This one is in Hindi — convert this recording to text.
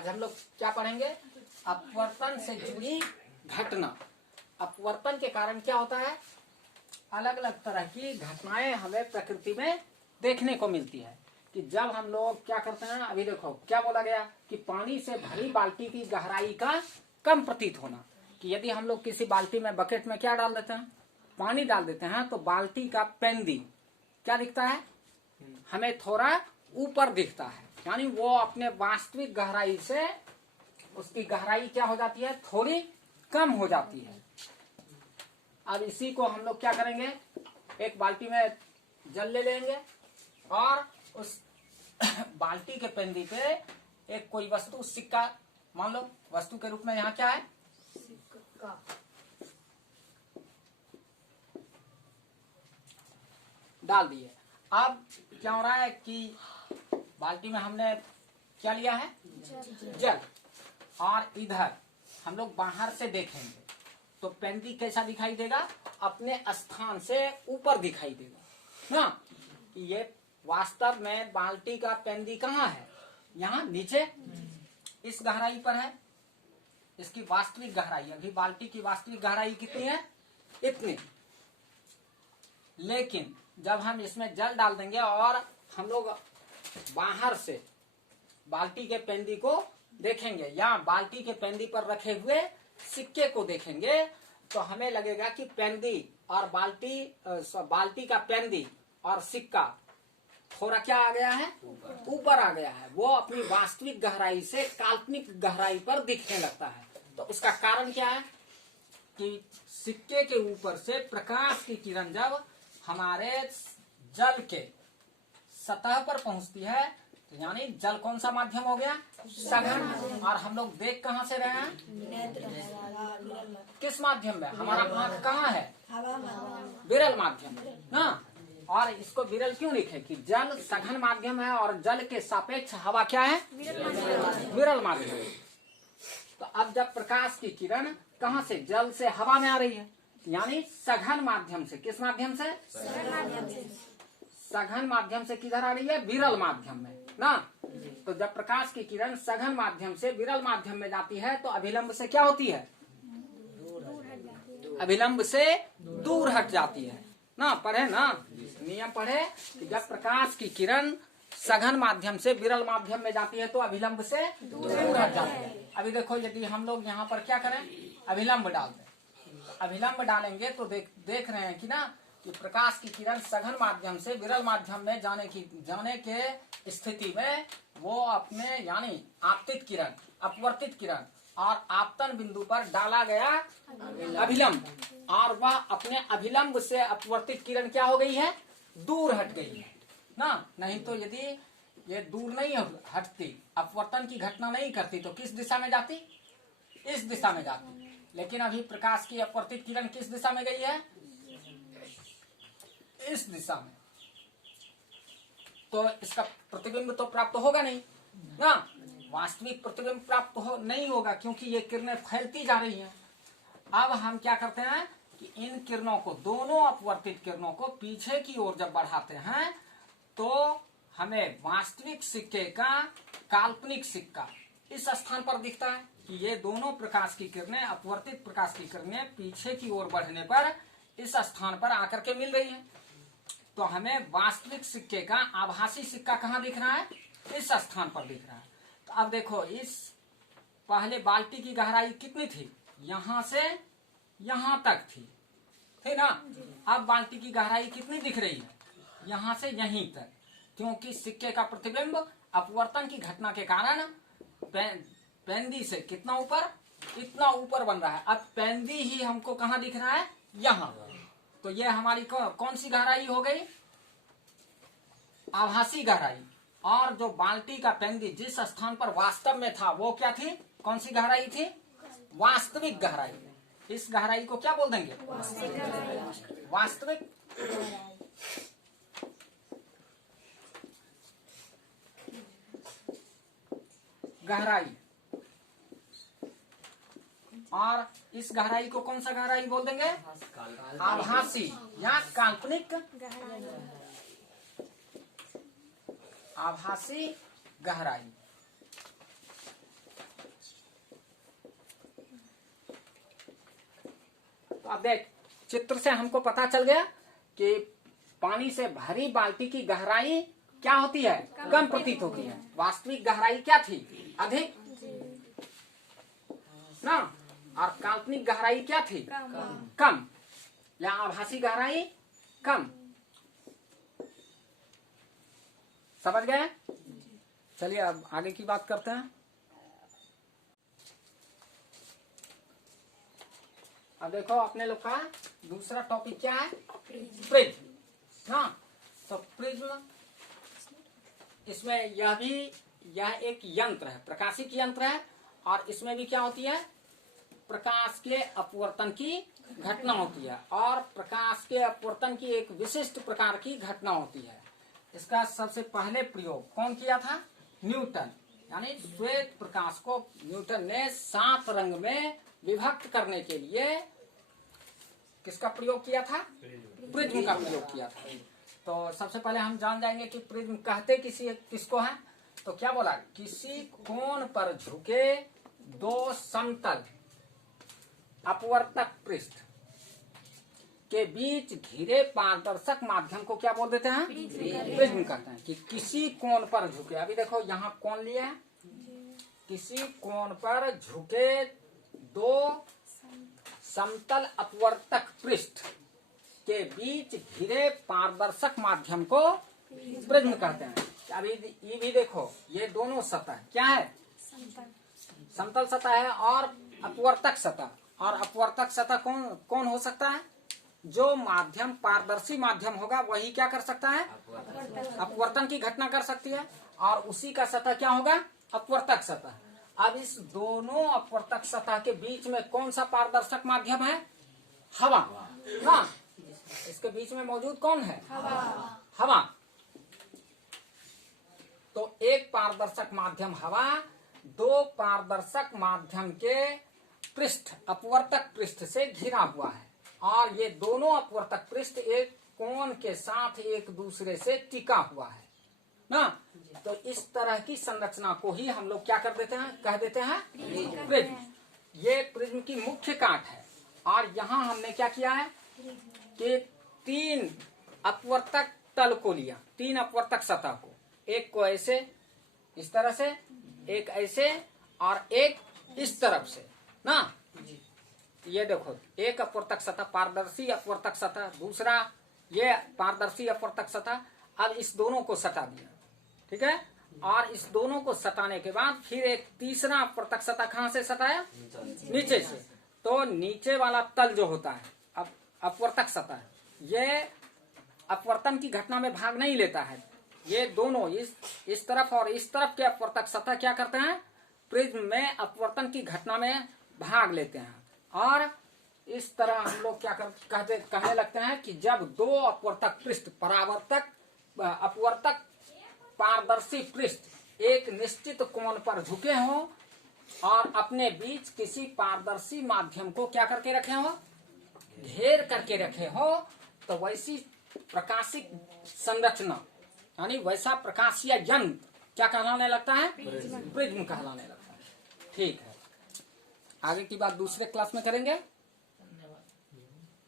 आज हम लोग क्या पढ़ेंगे? अपवर्तन से जुड़ी घटना। अपवर्तन के कारण क्या होता है? अलग अलग तरह की घटनाएं हमें प्रकृति में देखने को मिलती है कि जब हम लोग क्या करते हैं, अभी देखो क्या बोला गया कि पानी से भरी बाल्टी की गहराई का कम प्रतीत होना, कि यदि हम लोग किसी बाल्टी में बकेट में क्या डाल देते हैं, पानी डाल देते हैं, तो बाल्टी का पेंदी क्या दिखता है, हमें थोड़ा ऊपर दिखता है, यानी वो अपने वास्तविक गहराई से उसकी गहराई क्या हो जाती है, थोड़ी कम हो जाती है। अब इसी को हम लोग क्या करेंगे, एक बाल्टी में जल ले लेंगे और उस बाल्टी के पेंदी पे एक कोई वस्तु, सिक्का मान लो वस्तु के रूप में, यहाँ क्या है, सिक्का, डाल दिए। अब क्या हो रहा है कि बाल्टी में हमने क्या लिया है, जल, और इधर हम लोग बाहर से देखेंगे तो पेंदी कैसा दिखाई देगा, अपने स्थान से ऊपर दिखाई देगा ना। ये वास्तव में बाल्टी का पेंदी कहाँ है, यहाँ नीचे इस गहराई पर है। इसकी वास्तविक गहराई, अभी बाल्टी की वास्तविक गहराई कितनी है, इतनी। लेकिन जब हम इसमें जल डाल देंगे और हम लोग बाहर से बाल्टी के पेंदी को देखेंगे या बाल्टी के पेंदी पर रखे हुए सिक्के को देखेंगे, तो हमें लगेगा कि पेंदी और बाल्टी का पेंदी और सिक्का थोड़ा क्या आ गया है, ऊपर आ गया है। वो अपनी वास्तविक गहराई से काल्पनिक गहराई पर दिखने लगता है। तो उसका कारण क्या है कि सिक्के के ऊपर से प्रकाश की किरण जब हमारे जल के सतह पर पहुंचती है, तो यानी जल कौन सा माध्यम हो गया, सघन। और हम लोग देख कहाँ से रहे हैं, किस माध्यम में, हमारा आंख कहाँ है, विरल माध्यम ना। और इसको विरल क्यों लिखे कि जल सघन माध्यम है और जल के सापेक्ष हवा क्या है, विरल माध्यम। तो अब जब प्रकाश की किरण कहाँ से, जल से हवा में आ रही है, यानी सघन माध्यम से, किस माध्यम से, सघन माध्यम से किधर आ रही है, विरल माध्यम में ना। तो जब प्रकाश की किरण सघन माध्यम से विरल माध्यम में जाती है तो अभिलंब से क्या होती है, अभिलंब से दूर हट जाती है ना। पढ़े ना, नियम पढ़े कि जब प्रकाश की किरण सघन माध्यम से विरल माध्यम में जाती है तो अभिलंब से दूर हट जाती है। अभी देखो, यदि हम लोग यहाँ पर क्या करें, अभिलंब डाल दें, अभिलंब डालेंगे तो देख रहे हैं कि ना कि प्रकाश की किरण सघन माध्यम से विरल माध्यम में जाने के स्थिति में वो अपने यानी आपतित किरण, अपवर्तित किरण और आपतन बिंदु पर डाला गया अभिलंब, और वह अपने अभिलंब से अपवर्तित किरण क्या हो गई है, दूर हट गई है ना। नहीं तो यदि ये दूर नहीं हटती, अपवर्तन की घटना नहीं करती, तो किस दिशा में जाती, इस दिशा में जाती। लेकिन अभी प्रकाश की अपवर्तित किरण किस दिशा में गई है, इस दिशा में, तो इसका प्रतिबिंब तो प्राप्त होगा नहीं ना, वास्तविक प्रतिबिंब प्राप्त नहीं होगा, क्योंकि ये किरणें फैलती जा रही हैं। अब हम क्या करते हैं कि इन किरणों को, दोनों अपवर्तित किरणों को पीछे की ओर जब बढ़ाते हैं तो हमें वास्तविक सिक्के का काल्पनिक सिक्का इस स्थान पर दिखता है कि ये दोनों प्रकाश की किरणें, अपवर्तित प्रकाश की किरणें पीछे की ओर बढ़ने पर इस स्थान पर आकर के मिल रही हैं। तो हमें वास्तविक सिक्के का आभासी सिक्का कहाँ दिख रहा है, इस स्थान पर दिख रहा है। तो अब देखो, इस पहले बाल्टी की गहराई कितनी थी, यहाँ से यहाँ तक थी ना। अब बाल्टी की गहराई कितनी दिख रही है, यहाँ से यहीं तक, क्योंकि सिक्के का प्रतिबिंब अपवर्तन की घटना के कारण पेंदी से कितना ऊपर, इतना ऊपर बन रहा है। अब पेंदी ही हमको कहाँ दिख रहा है, यहाँ। तो ये हमारी कौन सी गहराई हो गई, आभासी गहराई। और जो बाल्टी का पेंदी जिस स्थान पर वास्तव में था वो क्या थी, कौन सी गहराई थी, वास्तविक गहराई। इस गहराई को क्या बोल देंगे, वास्तविक गहराई। और इस गहराई को कौन सा गहराई बोल देंगे, आभासी या काल्पनिक आभासी गहराई। अब देख, चित्र से हमको पता चल गया कि पानी से भरी बाल्टी की गहराई क्या होती है, कम प्रतीत होती है। वास्तविक गहराई क्या थी, अधिक ना, और काल्पनिक गहराई क्या थी, कम, या आभासी गहराई कम। समझ गए? चलिए अब आगे की बात करते हैं। अब देखो अपने लोग का दूसरा टॉपिक क्या है, प्रिज्म। हाँ, तो प्रिज्म, इसमें यह एक यंत्र है, प्रकाशिक यंत्र है, और इसमें भी क्या होती है, प्रकाश के अपवर्तन की घटना होती है, और प्रकाश के अपवर्तन की एक विशिष्ट प्रकार की घटना होती है। इसका सबसे पहले प्रयोग कौन किया था, न्यूटन। यानी श्वेत प्रकाश को न्यूटन ने 7 रंग में विभक्त करने के लिए किसका प्रयोग किया था, प्रिज्म का प्रयोग किया था। तो सबसे पहले हम जान जाएंगे कि प्रिज्म कहते किसको है। तो क्या बोला, किसी कोण पर झुके 2 समतल अपवर्तक पृष्ठ के बीच घिरे पारदर्शक माध्यम को क्या बोल देते हैं, प्रिज्म कहते हैं। कि किसी कोण पर झुके, अभी देखो यहाँ कोण लिया है, किसी कोण पर झुके 2 समतल अपवर्तक पृष्ठ के बीच घिरे पारदर्शक माध्यम को प्रिज्म कहते हैं। अभी ये भी देखो, ये दोनों सतह क्या है, समतल सतह है और अपवर्तक सतह। और अपवर्तक सतह कौन हो सकता है, जो माध्यम पारदर्शी माध्यम होगा वही क्या कर सकता है, अपवर्तन की घटना कर सकती है, और उसी का सतह क्या होगा, अपवर्तक सतह। अब इस दोनों अपवर्तक सतह के बीच में कौन सा पारदर्शक माध्यम है, हवा। हाँ, इसके बीच में मौजूद कौन है, हवा। तो एक पारदर्शक माध्यम हवा 2 पारदर्शक माध्यम के पृष्ठ, अपवर्तक पृष्ठ से घिरा हुआ है, और ये दोनों अपवर्तक पृष्ठ एक कोण के साथ एक दूसरे से टिका हुआ है ना। तो इस तरह की संरचना को ही हम लोग क्या कर देते हैं, कह देते हैं प्रिज्म। ये प्रिज्म की मुख्य काट है। और यहाँ हमने क्या किया है कि 3 अपवर्तक तल को लिया, 3 अपवर्तक सतह को, एक को ऐसे इस तरह से, एक ऐसे, और एक इस तरफ से ना। ये देखो, एक अपवर्तक सतह, पारदर्शी अपवर्तक सतह, दूसरा ये पारदर्शी अपवर्तक सतह। अब इस दोनों को सटा दिया, ठीक है। और इस दोनों को सटाने के बाद फिर एक तीसरा अपवर्तक सतह कहाँ से सटाया, नीचे से। तो नीचे वाला तल जो होता है, अब अपवर्तक सतह, ये अपवर्तन की घटना में भाग नहीं लेता है। ये दोनों इस तरफ और इस तरफ के अपवर्तक सतह क्या करते हैं, प्रिज्म में अपवर्तन की घटना में भाग लेते हैं। और इस तरह हम लोग क्या कहने लगते हैं कि जब 2 अपवर्तक पृष्ठ, परावर्तक अपवर्तक पारदर्शी पृष्ठ एक निश्चित कोण पर झुके हों और अपने बीच किसी पारदर्शी माध्यम को क्या करके रखे हो, घेर करके रखे हो, तो वैसी प्रकाशिक संरचना, यानी वैसा प्रकाशीय यंत्र क्या कहलाने लगता है, प्रिज्म कहलाने लगता है। ठीक है, आगे की बात दूसरे क्लास में करेंगे।